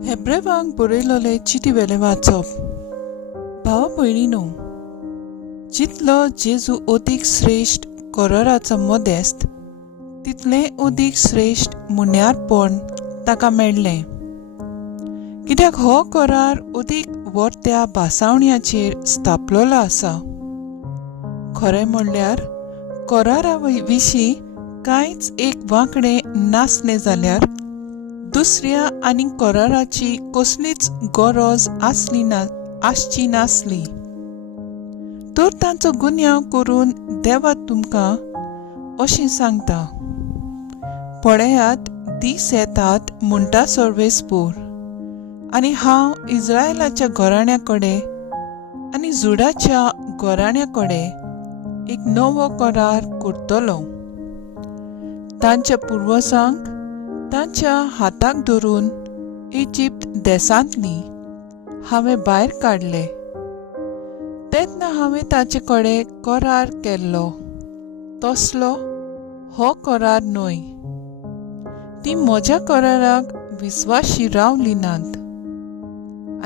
हेब्रेवांक बरयलोले चिटी वेले वाचप. भावा भयणीनो, जितलो जेजू अदीक श्रेष्ठ कराराचो मोदेस्त, तितलें अदीक श्रेष्ठ मुन्यारपण ताका मेळ्ळें. कित्याक हो करार अदीक वर्त्या भासावण्याचेर स्थापलोलो आसा. खरें म्हणल्यार करारा विशीं कांयच एक वांकडे नासलें जाल्यार दुसऱ्या आनी कराराची कसलीच गरज आसची नासली. तर तांचो गुन्यांव करून देवा तुमकां अशें सांगता, पळयात दीस येतात म्हणटा सर्वेस्पोर, आनी हांव इस्रायलाच्या घराण्या कडेन आनी जुडाच्या घराण्या कडेन एक नवो करार करतलो. तांच्या पुर्वजांक तांच्या हाताक धरून इजिप्त देशांतली हांवें भायर काडले. तेन्ना हांवें ताचे कडेन करार केल्लो तसलो हो करार न्हय. ती म्हज्या कराराक विस्वाशी रावली नात,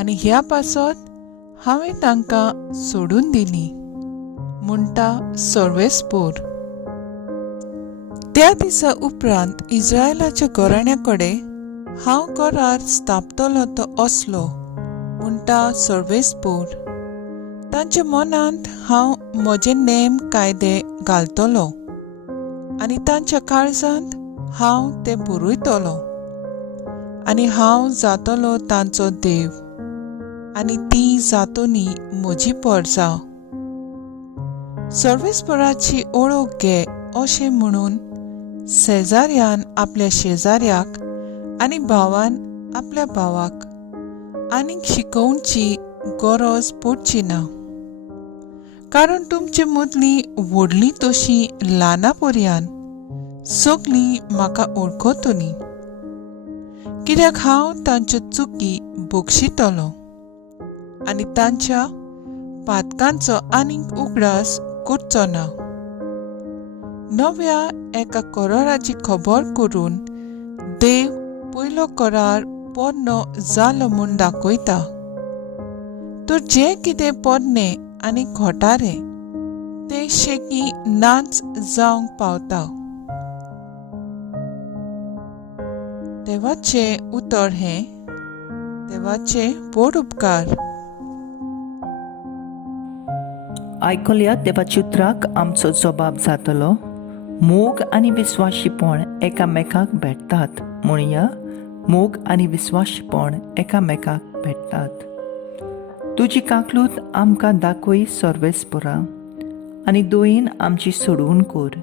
आनी ह्या पासत हांवें तांकां सोडून दिली म्हणटा सर्वेस्पोर. त्या दिसा उपरांत इस्रायलाच्या घराण्या कडेन हांव करार स्थापतलो तो असलो म्हणटा सर्वेस्पोर. तांच्या मनांत हांव म्हजे नेम कायदे घालतलो, आनी तांच्या काळजांत हांव ते बरयतलो. आनी हांव जातलो तांचो देव, आनी ती जातोनी म्हजी परजां. सर्वेस्पोराची ओळख घे अशें म्हणून शेजाऱ्यान आपल्या शेजाऱ्याक आनी भावान आपल्या भावाक आनीक शिकोवची गरज पडची ना. कारण तुमचे मदली व्हडली तशी ल्हाना पर्यान सगळीं म्हाका वळखतलीं. कित्याक हांव तांच्यो चुकी बक्षितलो आनी तांच्या पातकांचो आनीक उगडास करचो ना. नव्या एका कराराची खबर करून देव पयलो करार पोरणो जालो म्हूण दाखयता. तर जें कितें पोरणें आनी घोटारें तें शेकी नाच जावंक पावता. देवाचें उतर हें, देवाचे व्हड उपकार. आयकल्या देवाच्या उतराक आमचो जबाब जातलो. मोग आनी विस्वाशीपण एकामेकाक भेटतात. म्हणया मोग आनी विस्वाशीपण एकामेकाक भेटतात. तुजी काकलूत आमकां दाखय सर्वेस्पोरा, आनी दोयीन आमची सोडवून कर.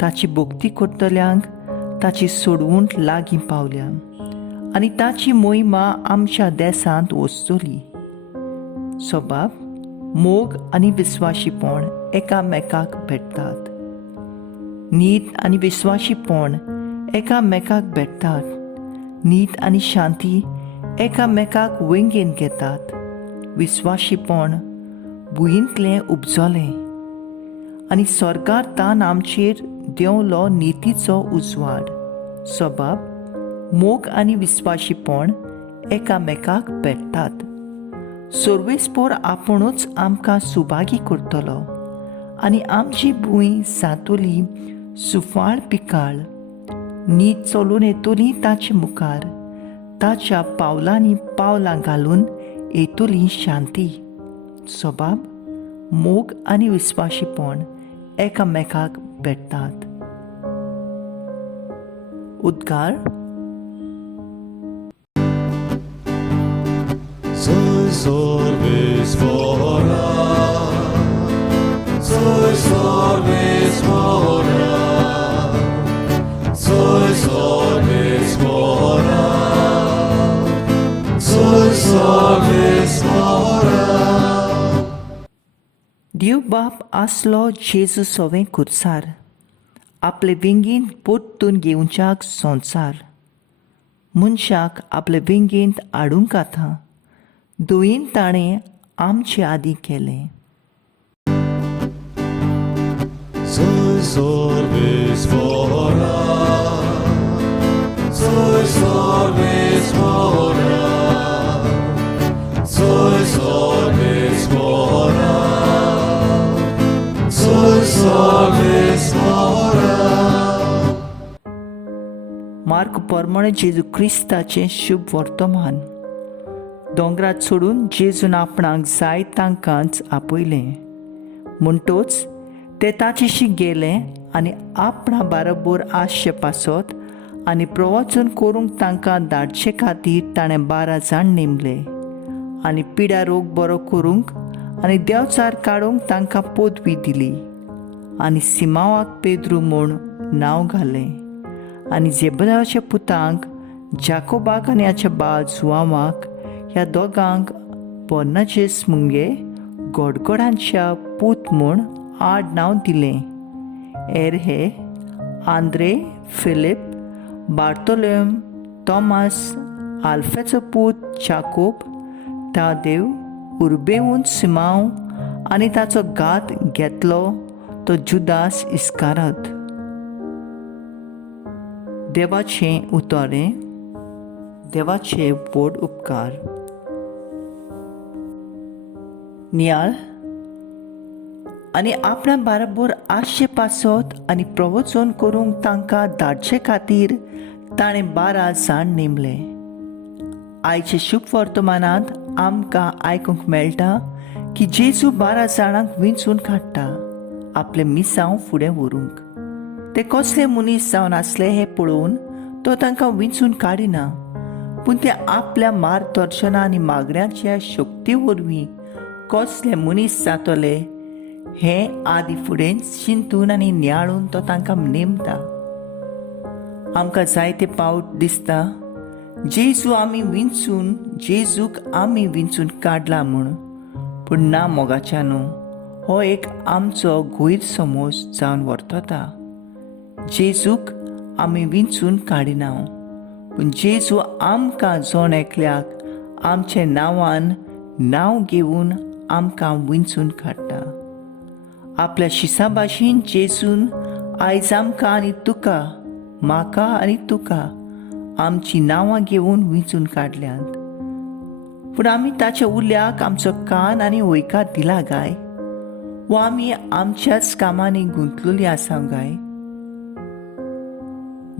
ताची भोक्ती करतल्यांक ताची सोडवूंट लागीं पावल्या, आनी ताची मोहिमा आमच्या देशांत वचतली. सबाब, मोग आनी विस्वाशीपण एकामेकाक भेटतात. नीत आनी विस्वाशीपण एकामेकाक भेटतात. नीत आनी शांती एकामेकाक वेंगेन घेतात. विस्वाशीपण भुंयींतलें उपजलें, आनी सरकार तान आमचेर देंवलो नितीचो उजवाड. सबाब, मोग आनी विस्वाशीपण एकामेकाक भेटतात. सर्वेस्पोर आपुणूच आमकां सुभागी करतलो, आनी आमची भूंय जातली सुफाळ पिकाळ. नीत चलून येतली ताचे मुखार. ताच्या पावलांनी पावलां घालून येतली शांती. सबाब, मोग आनी विस्वाशीपण एकामेकाक भेटतात. उद्गार. Soy Sorvespora, soy Sorvespora, soy Sorvespora, soy Sorvespora. देव बाप आसलो जेजू सवें खुर्सार, आपले विंगींत पोट्टून घेवच्याक संवसार. मनशाक आपले विंगींत हाडूंक आतां दोयीन ताणें आमचे आदीं केलें. Soy Sorvespora, soy Sorvespora. Mark प्रमाणे जेजू क्रिस्ताचें शुभ वर्तमान. दोंगरात सोडून जेजून आपणाक जाय तांकांच आपयलें. म्हणटूच ते ताचेशी गेले आनी आपणा बाराबर आसचे पासत आनी प्रवचन करूंक तांकां धाडचे खातीर ताणें 12 जाण नेमले. आनी पिड्या रोग बरो करूंक आनी देंवचार काडूंक तांकां पदवी दिली. आनी सिमावाक पेद्रू म्हूण नांव घालें. आनी जेबेदाच्या पुतांक जाकोबाक आनी हाच्या बाळ जुआवाक ह्या दोगांक बोर्नाजेस मुंगे गोडगोडांच्या पूत म्हूण आडनांव दिलें. हेर हे आंद्रे, फिलीप, बार्तोलेम, तोमास, आल्फेचो पूत जाकोब, तादेव, उर्बेऊन सिमाव आनी ताचो घात घेतलो तो जुदास इस्कारात. देवाचें उतोरें. देवाचे व्हड उपकार. नियाळ आनी आपणा बाराबर आसचे पासत आनी प्रवचन करूंक तांकां धाडचे खातीर ताणें 12 जाण नेमले. आयचे शुभ वर्तमानांत आमकां आयकूंक मेळटा की जेजू 12 जाणांक विंचून काडटा आपले मिसांव फुडें व्हरूंक. ते कसले मनीस जावन आसले हें पळोवन तो तांकां विंचून काडिना, पूण ते आपल्या मार्गदर्शना आनी मागण्यांच्या शक्ती वरवीं कसले मनीस जातले हें आदी फुडें चिंतून आनी नियाळून तो तांकां नेमता. आमकां जायते फावट दिसता जेजूक आमी विंचून काडला म्हूण, पूण ना मोगाच्यानू हो एक आमचो गैरसमज जावन वर्तता. जेजूक आमी विंचून काडिना, पूण जेजू आमकां जोण एकल्याक आमचे नांवान नांव घेवन आमकां विंचून काडटा. आपल्या शिसा भाशेन जेजून आयज आमकां आनी तुका, म्हाका आनी तुका आमची नांवां घेवन विंचून काडल्यांत. पूण आमी ताच्या उल्याक आमचो कान आनी वैकार दिला गाय, वा आमी आमच्याच कामांनी गुंतलेलीं आसा गाय.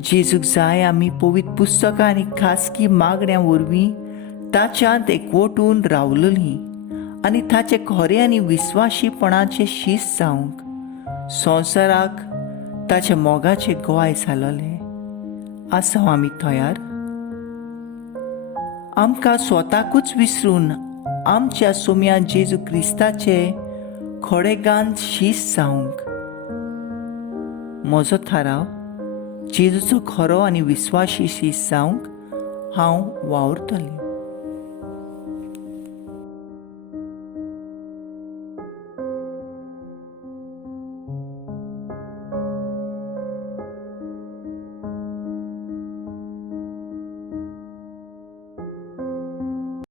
जेजूक जाय आमी पवित्र पुस्तकां आनी खासगी मागण्या वरवीं ताच्यात एकवटून रावलेलीं आनी ताचे खरे आनी विस्वाशीपणाचे शीस जावंक संवसाराक ताच्या मोगाचे गोवाय जालोले. आसा आमी तयार? आमकां स्वताकूच विसरून आमच्या सोम्या जेजू क्रिस्ताचे खोडेगांत शीस जावंक. म्हजो थाराव जेजूचो खरो आनी विस्वाशी शीस जावंक हांव वावुरतलें.